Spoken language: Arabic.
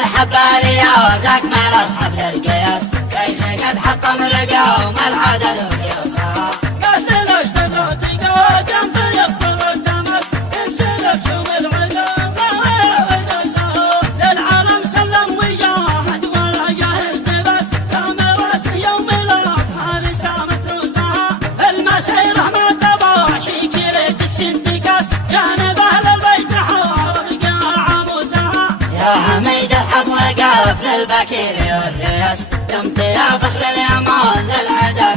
الحبارية وذاك مال أصحاب للقياس كيف قد حطم رقا وما العدد وليوسها قاتل اشتدت قدم في يقتل التمس انسلب شوم العلم ودوسها للعالم سلم وجاهد ولا جاهل تبس سامر يوم الأطهار سامت روسها المسيرة ما تبع شي كيرتك سنتكاس جانب أهل البيت حارب قاع موسها يا حميد الحق وقف للبكير والرياس دمت يا فخر اليمان للعدا